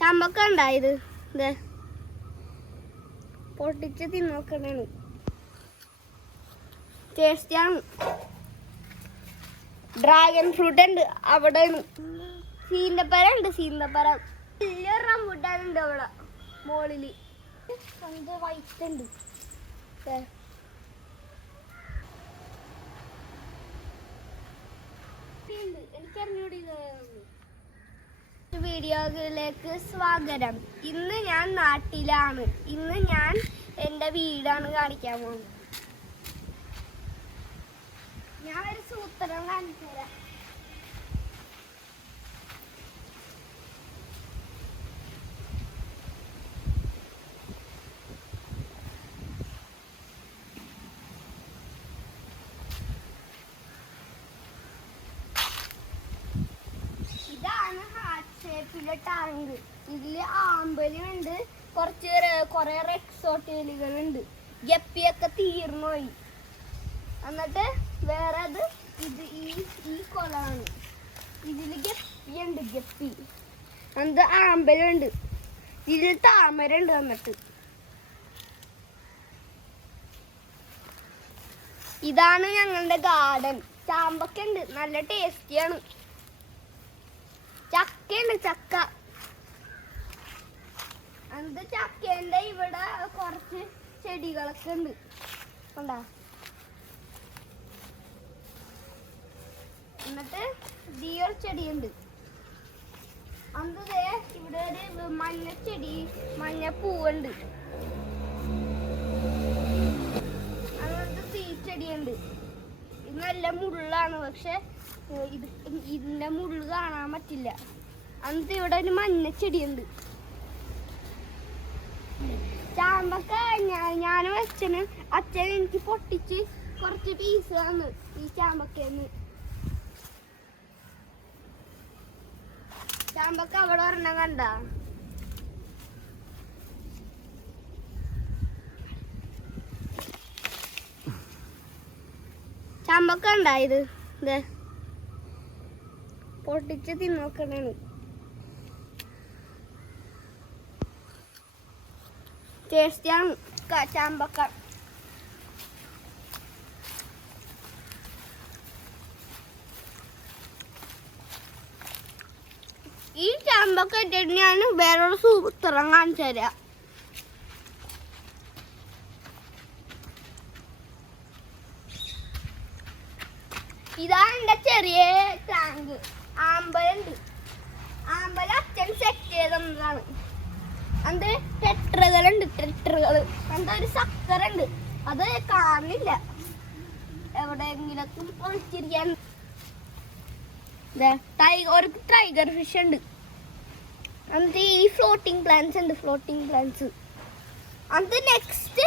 ചമ്പക്ക ഉണ്ടായത് ഇത് പൊട്ടിച്ച് തിന്നോക്കണാണ്. ടേസ്റ്റിയാണ്. ഡ്രാഗൺ ഫ്രൂട്ട് ഉണ്ട് അവിടെ. സീന്തപ്പഴ ഉണ്ട്. സീന്തപ്പഴം വലിയ റംബൂട്ടാനുണ്ട് അവിടെ മോളില്. വൈറ്റ് ഉണ്ട്. വീഡിയോയിലേക്ക് സ്വാഗതം. ഇന്ന് ഞാൻ നാട്ടിലാണ്. ഇന്ന് ഞാൻ എൻ്റെ വീടാണ് കാണിക്കാൻ പോകുന്നത്. ഞാൻ ഒരു സൂത്രം കാണിച്ചു തരാം. ടാങ്ക്. ഇതില് ആമ്പലുണ്ട്, കൊറേ റെക്സോട്ടേലുകളുണ്ട്. ഗപ്പിയൊക്കെ തീർന്നു പോയി. എന്നിട്ട് വേറെ ഇത് ഈ കൊളാണ്. ഇതില് ഗപ്പിയുണ്ട്. ഗപ്പി എന്നിട്ട് ആമ്പലുണ്ട്. ഇതിൽ താമര ഉണ്ട്. എന്നിട്ട് ഇതാണ് ഞങ്ങളുടെ ഗാർഡൻ. ചാമ്പക്ക ഉണ്ട്, നല്ല ടേസ്റ്റിയാണ്. ചക്കയുണ്ട്, ചക്ക. അത് ചക്കേന്റെ ഇവിടെ കുറച്ച് ചെടികളൊക്കെ ഉണ്ട്. കണ്ടാ? എന്നിട്ട് ഒരു ചെടിയുണ്ട്. അന്നേ ഇവിടെ ഒരു മഞ്ഞച്ചെടി, മഞ്ഞപ്പൂവുണ്ട്. അങ്ങനത്തെ തീച്ചെടിയുണ്ട്. ഇത് നല്ല മുള്ളാണ്, പക്ഷെ ഇതിന്റെ മുള്ളു കാണാൻ പറ്റില്ല. അന്നത്തെ ഇവിടെ ഒരു മഞ്ഞച്ചെടിയുണ്ട്. ചാമ്പക്ക ഞാൻ വെച്ചന് അച്ഛൻ എനിക്ക് പൊട്ടിച്ച് കുറച്ച് പീസ് തന്നു ഈ ചാമ്പക്കന്ന്. ചാമ്പക്ക അവിടെ ഒരെണ്ണം കണ്ട. ചാമ്പക്ക ഉണ്ടായത് ഇത് പൊട്ടിച്ച് തിന്നോക്കണാണ്. ടേസ്റ്റിയാണ് ചാമ്പക്ക. ഈ ചാമ്പക്ക ഇട്ടിട്ട് ഞാൻ വേറൊരു സൂത്രം കാണിച്ചു തരാം. ഇതാണ് എന്റെ ചെറിയ ടാങ്ക്. ആമ്പലുണ്ട്. ആമ്പല അച്ഛൻ സെറ്റ് ചെയ്തതാണ്. അത് ടെട്രകളുണ്ട്. ടെട്രകള് എന്താ ഒരു സക്കര ഉണ്ട്. അത് കാണില്ല. എവിടെയെങ്കിലൊക്കെ ഒളിച്ചിരിക്കാൻ. ഒരു ടൈഗർ ഫിഷ് ഉണ്ട്. എന്നിട്ട് ഈ ഫ്ലോട്ടിംഗ് പ്ലാന്റ്സ് ഉണ്ട്. Floating plants. അത് നെക്സ്റ്റ്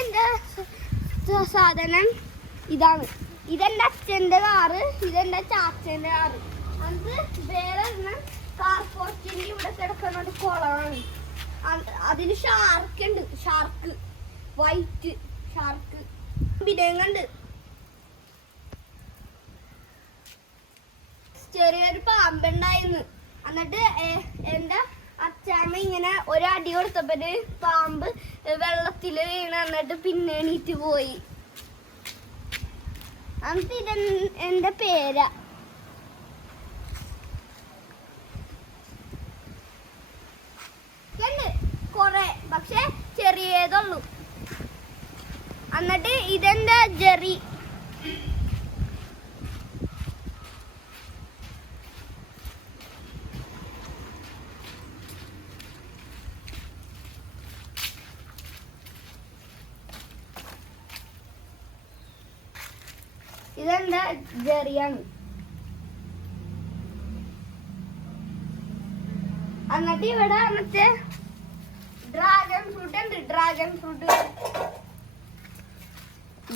എന്റെ സാധനം ഇതാണ്. ഇതെന്റെ അച്ഛന്റെ കാറ്, ഇതെന്റെ ചാച്ചന്റെ കാറ്. അത് വേറെ കാർപോർട്ടിന്റെ ഇവിടെ കിടക്കുന്ന ഒരു കുളമാണ്. അതിന് ഷാർക്ക് ഉണ്ട്. Shark, white shark. വിടങ്ങുണ്ട്. ചെറിയൊരു പാമ്പുണ്ടായിരുന്നു. എന്നിട്ട് എന്റെ അച്ഛമ്മ ഇങ്ങനെ ഒരടി കൊടുത്തപ്പോ പാമ്പ് വെള്ളത്തില് വീണ്. എന്നിട്ട് പിന്നെ എണീറ്റ് പോയി. എന്നിട്ട് എന്റെ പേരാ. കൊറേ, പക്ഷെ ചെറിയതുള്ളൂ. എന്നിട്ട് ഇതെന്താ ജെറി. ഇതെന്താ ജെറിയാണ്. എന്നിട്ട് ഇവിടെ മറ്റേ ഡ്രാഗൺ ഫ്രൂട്ട് ഉണ്ട്.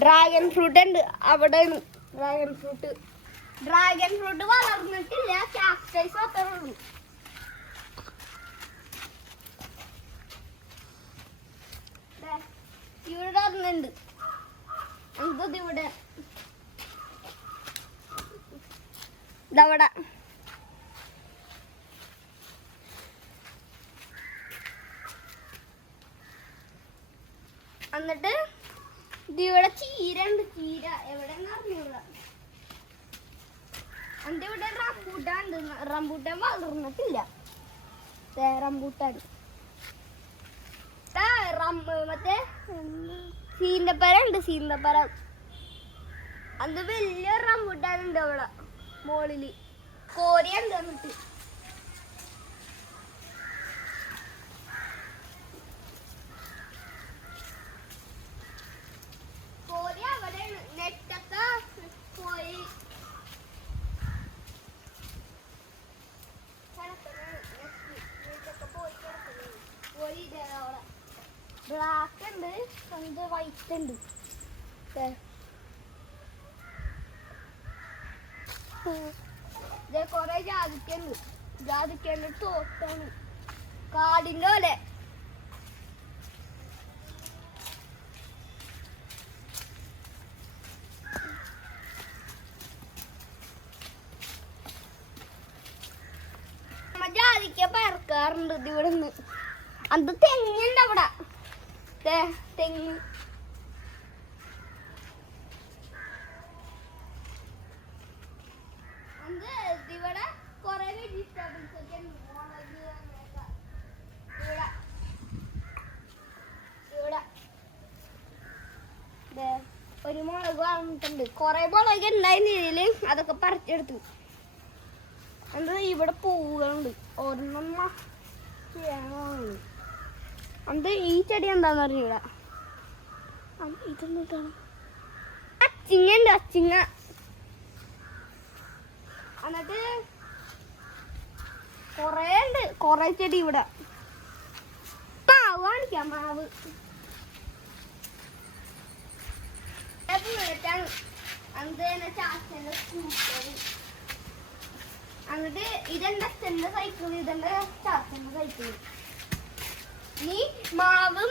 ഡ്രാഗൺ ഫ്രൂട്ട് ഉണ്ട് അവിടെ. Dragon fruit വളർന്നിട്ടില്ല. കാക്ടസ് അത്രേ ഉള്ളൂ. ഇവിടെ ഒന്നുണ്ട്. എന്തത് ഇവിടെ ഇതവിടെ എന്നിട്ട് ഇവിടെ ചീര ഉണ്ട്. ചീര എവിടെ അറിഞ്ഞൂട. എന്റെ ഇവിടെ റംബൂട്ടാൻ ഉണ്ട്. റംബൂട്ടാൻ വളർന്നിട്ടില്ല. റംബൂട്ടാൻ മറ്റേ സീന്തപ്പഴം ഉണ്ട്. സീന്തപ്പഴം അത് വലിയ റംബൂട്ടാൻ ഉണ്ട് അവിടെ മോളില്. കോരിയുണ്ട്. എന്നിട്ട് കോരി അവിടെ നെറ്റൊക്കെ പോയി ബ്ലാക്ക് ഉണ്ട്. അത് വൈറ്റ് ഉണ്ട്. കൊറേ ജാതിക്കുണ്ട്. ജാതിക്കന്റെ തോട്ടാണ്. കാടിന്റെ പോലെ. ജാതിക്ക പറക്കാറുണ്ട് ഇവിടെ നിന്ന്. അത് തെങ്ങുണ്ട് അവിടെ. തെങ്ങ് ഇവിടെ കൊറേ വെജിറ്റബിൾസ് ഒക്കെ ഒരു മുളക് വാങ്ങിയിട്ടുണ്ട്. കൊറേ മുളക് ഉണ്ടായിരുന്ന ഇതില് അതൊക്കെ പറിച്ചെടുത്തു. അത് ഇവിടെ പൂവുകളുണ്ട്. ഒരെണ്ണം അത് ഈ ചെടി എന്താന്ന് അറിഞ്ഞൂടാ. ഇതൊന്നും കാണാം. അച്ചിങ്ങ ഉണ്ട്. അച്ചിങ്ങ. എന്നിട്ട് കൊറേ ഉണ്ട്. കൊറേ ചെടി ഇവിടെ. മാവ് കാണിക്കാം. മാവ് എന്നിട്ട് ഇതെന്റെ അച്ഛന്റെ സൈക്കിൾ. ഇതെന്റെ ചാച്ചന്റെ സൈക്കിൾ. ഈ മാവും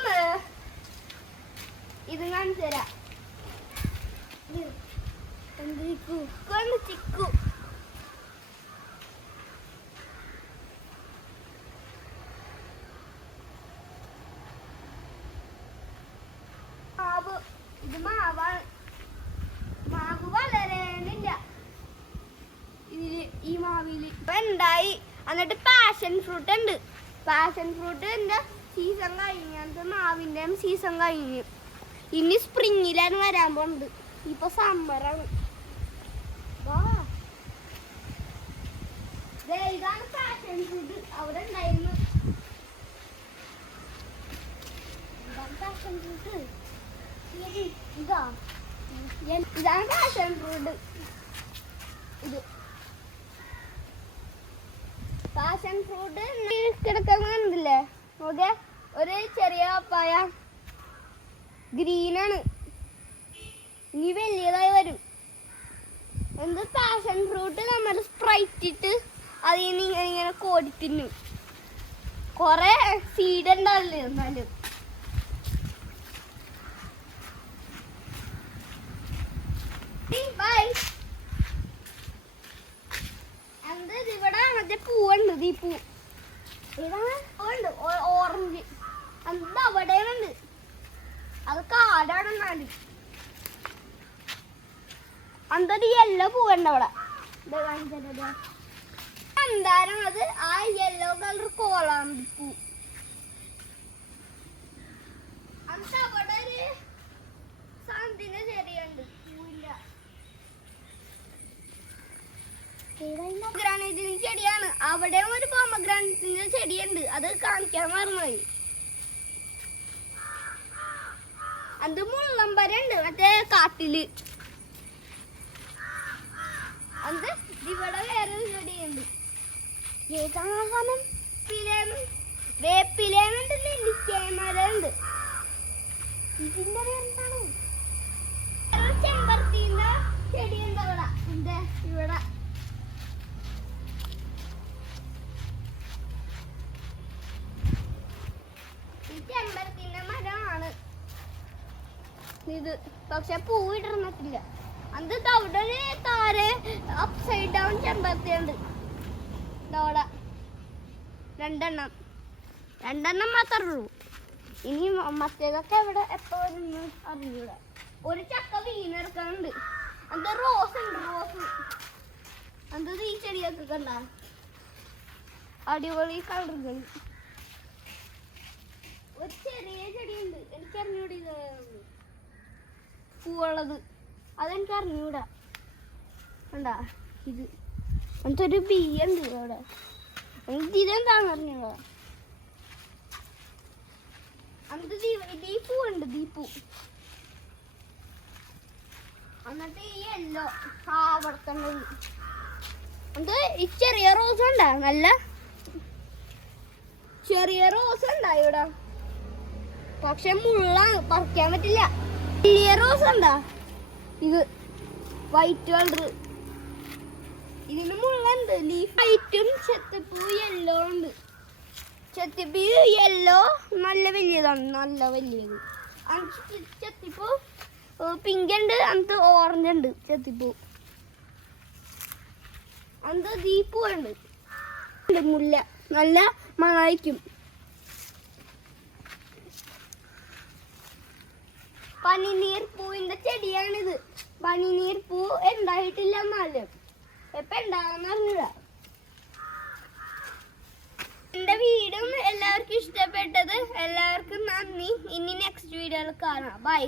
ഇത് കാണിച്ചു തരാം. ചിക്കു മാവ്. ഇത് മാവാണ്. മാവ് വളരാനില്ല ഈ മാവില്. ഇപ്പൊ ഉണ്ടായി. എന്നിട്ട് പാഷൻ ഫ്രൂട്ട് ഉണ്ട്. പാഷൻ ഫ്രൂട്ടിന്റെ സീസൺ കഴിഞ്ഞു. അങ്ങനത്തെ മാവിന്റെ സീസൺ കഴിഞ്ഞു. ഇനി സ്പ്രിങ്ങിലാണ് വരാൻ പോകുന്നത്. ഇപ്പൊ സമ്മറാണ്. ഇതാണ് പാഷൻ ഫ്രൂട്ട്. അവിടെ ഉണ്ടായിരുന്നു. പാഷൻ ഫ്രൂട്ട് ഇതാണ് പാഷൻ ഫ്രൂട്ട്. ഇത് പാഷൻ ഫ്രൂട്ട് കിടക്കുന്നില്ലേ? നോക്കെ ഒരു ചെറിയ പപ്പായ ഗ്രീനാണ്. ഇനി വലിയതായി വരും. എന്ത് പാഷൻ ഫ്രൂട്ട് നമ്മൾ സ്പ്രൈറ്റ് ഇട്ട് അതിന് ഇങ്ങനെ കോടി തിന്നും. കൊറേ സീഡ് ഉണ്ടാവില്ലേ? എന്നാലും ഇവിടെ മറ്റേ പൂവുണ്ട്. ഈ പൂ ഇതാണ് ഓറഞ്ച്. അത് അവിടെയുണ്ട്. അത് കാടാണെന്നാല്. അന്തൊരു യെല്ലോ പൂവുണ്ട് അവിടെ. എന്തായാലും അത് ആ യെല്ലോ കളർ കോളാമ്പി പൂ. അത് അവിടെ ഒരു സാന്തിന്റെ ചെടിയുണ്ട്. പൂവില്ല. പോമഗ്രാനൈറ്റിന്റെ ചെടിയാണ്. അവിടെ ഒരു പോമഗ്രാനൈറ്റിന്റെ ചെടിയുണ്ട്. അത് കാണിക്കാൻ മറന്നുപോയി. അത് മുള്ളമ്പരുണ്ട് മറ്റേ കാട്ടില്. അത് ഇവിടെ വേറൊരു ചെടിയുണ്ട്. ഏതാണ് വേപ്പിലേന്നുണ്ട്. നെല്ലിക്കായ്മരമുണ്ട്. ഇതിന്റെ പേരെന്താണ്? ചെമ്പരത്തിന്റെ ചെടിയുണ്ട് അവിടെ. എന്താ ഇവിടെ ചെമ്പരത്തിന്റെ മരമാണ് ഇത്. പക്ഷെ പൂവിടർന്നിട്ടില്ല. അത് അവിടെ ഒരു താരെ അപ്സൈഡ് ഡൗൺ ചെമ്പരത്തിയുണ്ട്. അവിടെ രണ്ടെണ്ണം മാത്രമേ ഉള്ളൂ. ഇനി മറ്റേതൊക്കെ എവിടെ എപ്പോ വരുന്നു അറിഞ്ഞൂടാ. ഒരു ചക്ക വീണെടുക്കാനുണ്ട്. എന്താ റോസ് ഉണ്ട്, റോസ് എന്തത് ഈ ചെടിയൊക്കെ കണ്ട അടിപൊളി കളറുകൾ. ഒരു ചെറിയ ചെടിയുണ്ട്, എനിക്കറിഞ്ഞൂടെ ഇത് പൂവുള്ളത്, അതെനിക്ക് അറിഞ്ഞൂടാ. കണ്ടാ ഇത് എന്നിട്ടൊരു ബിയുണ്ട് അവിടെ, ഇതെന്താന്ന് അറിഞ്ഞൂടാ. എന്നിട്ട് ദീപു ഉണ്ട്, ദീപു. എന്നിട്ട് ഈ യെല്ലോ ആവർത്തണ്ടത്. എന്നിട്ട് ഈ ചെറിയ റോസ് ഉണ്ടാ, നല്ല ചെറിയ റോസ് ഉണ്ടാ ഇവിടെ, പക്ഷെ മുള്ളാണ്, പറിക്കാൻ പറ്റില്ല. വലിയ റോസ് ഉണ്ടാ, ഇത് വൈറ്റ് കളർ, ഇതിന് മുള്ളുണ്ട്. ലീഫ് വൈറ്റും ചെത്തിപ്പൂ യെല്ലോ ഉണ്ട്. ചെത്തിപ്പൂ യെല്ലോ നല്ല വലിയതാണ്, നല്ല വലിയത്. ചെത്തിപ്പൂ പിങ്ക് ഉണ്ട്, അന്നത്തെ ഓറഞ്ച് ഉണ്ട്. ചെത്തിപ്പൂ അന്നത്തെ ദീപൂ ഉണ്ട്, മുല്ല നല്ല മണായിരിക്കും. പനിനീർ പൂവിന്റെ ചെടിയാണിത്. പനിനീർ പൂ ഉണ്ടായിട്ടില്ല, എന്നാലും എപ്പ ഉണ്ടാകുന്ന അറിഞ്ഞില്ല. എന്റെ വീടും എല്ലാവർക്കും ഇഷ്ടപ്പെട്ടത്. എല്ലാവർക്കും നന്ദി. ഇനി നെക്സ്റ്റ് വീഡിയോയിൽ കാണാം. ബൈ.